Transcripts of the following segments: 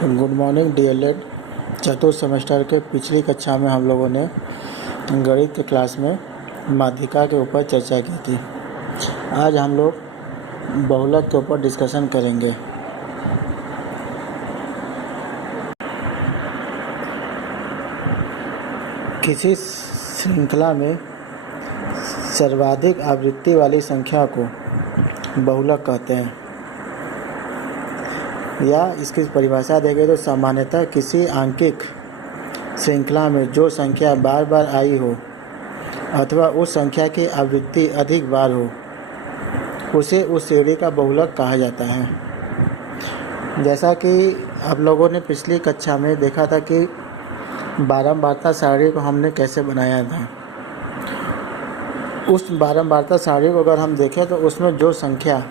Good morning DElEd चतुर्थ semester के पिछली कक्षा में हम लोगों ने गणित के क्लास में माध्यिका के ऊपर चर्चा की थी। आज हम लोग बहुलक के ऊपर डिस्कशन करेंगे। किसी श्रृंखला में सर्वाधिक आवृत्ति वाली संख्या को बहुलक कहते हैं, या इसकी परिभाषा देंगे तो सामान्यतः किसी आंकिक श्रृंखला में जो संख्या बार बार आई हो अथवा उस संख्या की आवृत्ति अधिक बार हो उसे उस श्रेणी का बहुलक कहा जाता है। जैसा कि आप लोगों ने पिछली कक्षा में देखा था कि बारंबारता सारणी को हमने कैसे बनाया था। उस बारंबारता सारणी को अगर हम देखें तो उसमें जो संख्या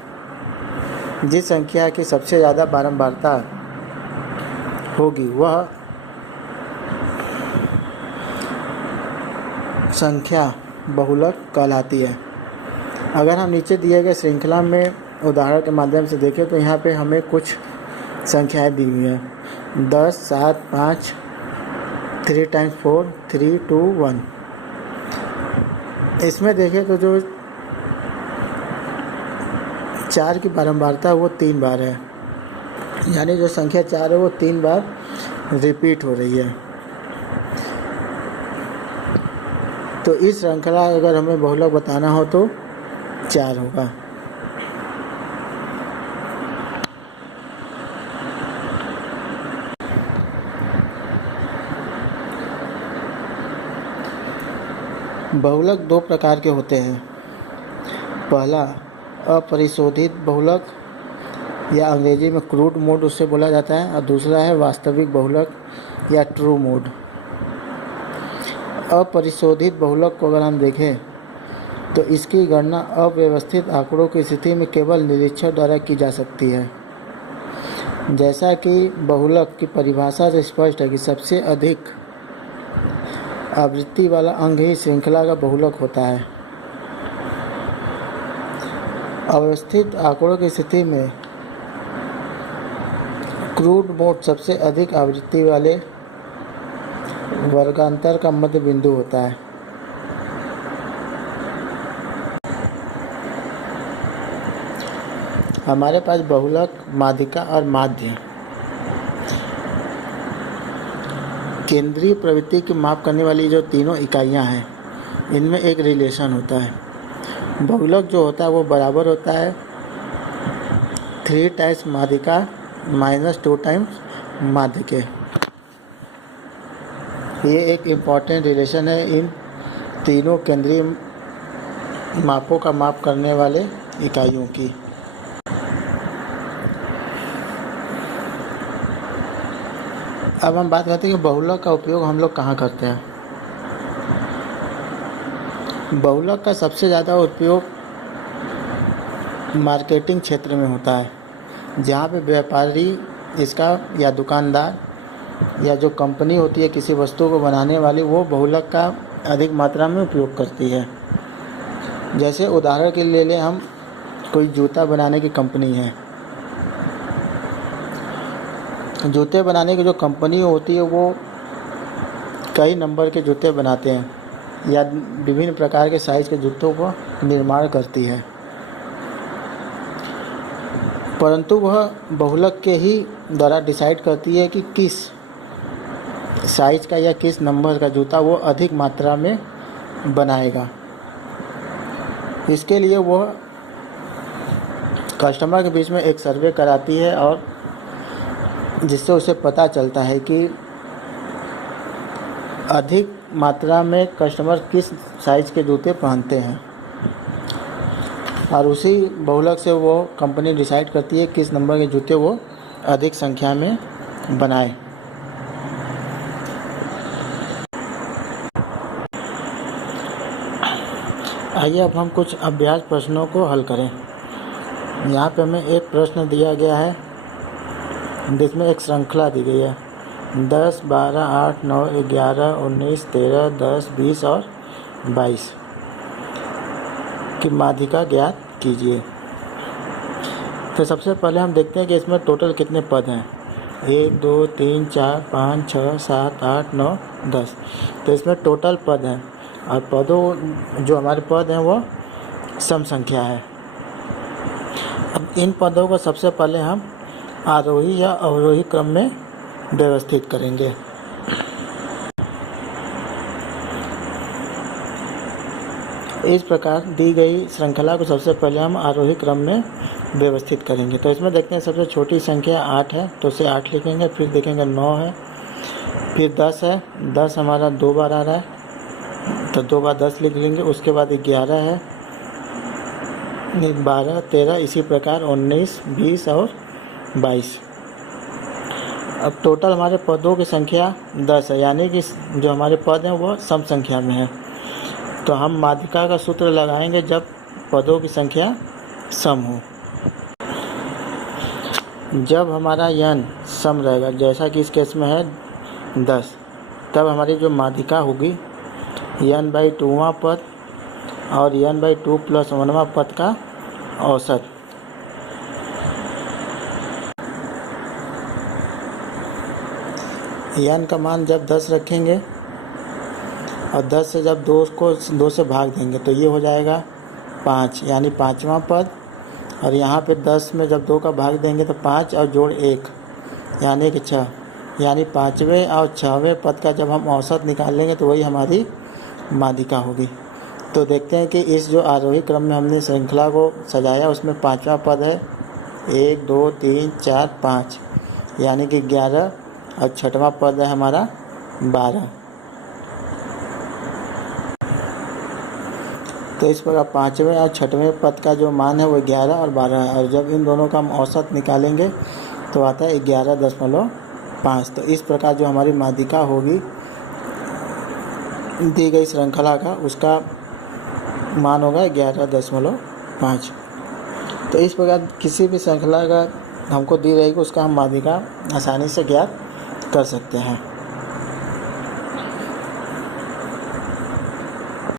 जिस संख्या की सबसे ज़्यादा बारंबारता होगी वह संख्या बहुलक कहलाती है। अगर हम नीचे दिए गए श्रृंखला में उदाहरण के माध्यम से देखें तो यहाँ पे हमें कुछ संख्याएं दी हुई हैं 10, 7, 5, 3 × 4, 3, 2, 1। इसमें देखें तो जो 4 की बारंबारता वो 3 बार है, यानी जो संख्या 4 है वो 3 बार रिपीट हो रही है। तो इस श्रृंखला अगर हमें बहुलक बताना हो तो 4 होगा। बहुलक 2 प्रकार के होते हैं। पहला अपरिशोधित बहुलक या अंग्रेजी में क्रूड मोड उससे बोला जाता है, और दूसरा है वास्तविक बहुलक या ट्रू मोड। अपरिशोधित बहुलक को अगर हम देखें तो इसकी गणना अव्यवस्थित आंकड़ों की स्थिति में केवल निरीक्षण द्वारा की जा सकती है। जैसा कि बहुलक की परिभाषा से स्पष्ट है कि सबसे अधिक आवृत्ति वाला अंग ही श्रृंखला का बहुलक होता है। अव्यवस्थित आंकड़ों की स्थिति में क्रूड मोड सबसे अधिक आवृत्ति वाले वर्गांतर का मध्य बिंदु होता है। हमारे पास बहुलक, माध्यिका और माध्य केंद्रीय प्रवृत्ति की माप करने वाली जो तीनों इकाइयां हैं, इनमें एक रिलेशन होता है। बहुलक जो होता है वो बराबर होता है 3 टाइम्स माध्यिका - 2 टाइम्स माध्य के। ये एक इम्पॉर्टेंट रिलेशन है इन तीनों केंद्रीय मापों का माप करने वाले इकाइयों की। अब हम बात करते हैं कि बहुलक का उपयोग हम लोग कहाँ करते हैं। बहुलक का सबसे ज़्यादा उपयोग मार्केटिंग क्षेत्र में होता है, जहाँ पे व्यापारी इसका या दुकानदार या जो कंपनी होती है किसी वस्तु को बनाने वाली, वो बहुलक का अधिक मात्रा में उपयोग करती है। जैसे उदाहरण के लिए ले लें हम, कोई जूता बनाने की कंपनी है। जूते बनाने की जो कंपनी होती है वो कई नंबर के जूते बनाते हैं या विभिन्न प्रकार के साइज़ के जूतों को निर्माण करती है, परंतु वह बहुलक के ही द्वारा डिसाइड करती है कि किस साइज का या किस नंबर का जूता वो अधिक मात्रा में बनाएगा। इसके लिए वह कस्टमर के बीच में एक सर्वे कराती है, और जिससे उसे पता चलता है कि अधिक मात्रा में कस्टमर किस साइज़ के जूते पहनते हैं, और उसी बहुलक से वो कंपनी डिसाइड करती है किस नंबर के जूते वो अधिक संख्या में बनाए। आइए अब हम कुछ अभ्यास प्रश्नों को हल करें। यहाँ पे हमें एक प्रश्न दिया गया है जिसमें एक श्रृंखला दी गई है 10, 12, 8, 9, 11, 19, 13, 10, 20 और 22 की माध्यिका ज्ञात कीजिए। तो सबसे पहले हम देखते हैं कि इसमें टोटल कितने पद हैं। 1 2 3 4 5 6 7 8 9 10। तो इसमें टोटल पद हैं और पदों जो हमारे पद हैं वो सम संख्या है। अब इन पदों को सबसे पहले हम आरोही या अवरोही क्रम में व्यवस्थित करेंगे। इस प्रकार दी गई श्रृंखला को सबसे पहले हम आरोही क्रम में व्यवस्थित करेंगे। तो इसमें देखते हैं सबसे छोटी संख्या 8 है तो उसे 8 लिखेंगे, फिर देखेंगे 9 है, फिर 10 है, 10 हमारा 2 बार आ रहा है तो 2 बार 10 लिख लेंगे। उसके बाद 11 है, 12 13, इसी प्रकार 19 20 और 22। अब टोटल हमारे पदों की संख्या 10 है, यानी कि जो हमारे पद हैं वो सम संख्या में है। तो हम माध्यिका का सूत्र लगाएंगे जब पदों की संख्या सम हो। जब हमारा n सम रहेगा, जैसा कि इस केस में है 10, तब हमारी जो माध्यिका होगी n/2वां पद और n/2 + 1वां पद का औसत। n का मान जब 10 रखेंगे और 10 से जब 2 से भाग देंगे तो ये हो जाएगा 5, यानी 5वां पद। और यहाँ पे 10 में जब 2 का भाग देंगे तो 5 और जोड़ 1 यानी कि 6, यानी 5वें और 6वें पद का जब हम औसत निकाल लेंगे तो वही हमारी माध्यिका होगी। तो देखते हैं कि इस जो आरोही क्रम में हमने श्रृंखला को सजाया उसमें 5वां पद है 1 2 3 4 5, यानी कि 11, और 6वां पद है हमारा 12। तो इस प्रकार 5वें और 6वें पद का जो मान है वो 11 और 12 है, और जब इन दोनों का हम औसत निकालेंगे तो आता है 11.5। तो इस प्रकार जो हमारी माध्यिका होगी दी गई श्रृंखला का, उसका मान होगा 11.5। तो इस प्रकार किसी भी श्रृंखला का हमको दी रहेगी उसका हम माध्यिका आसानी से ज्ञात कर सकते हैं।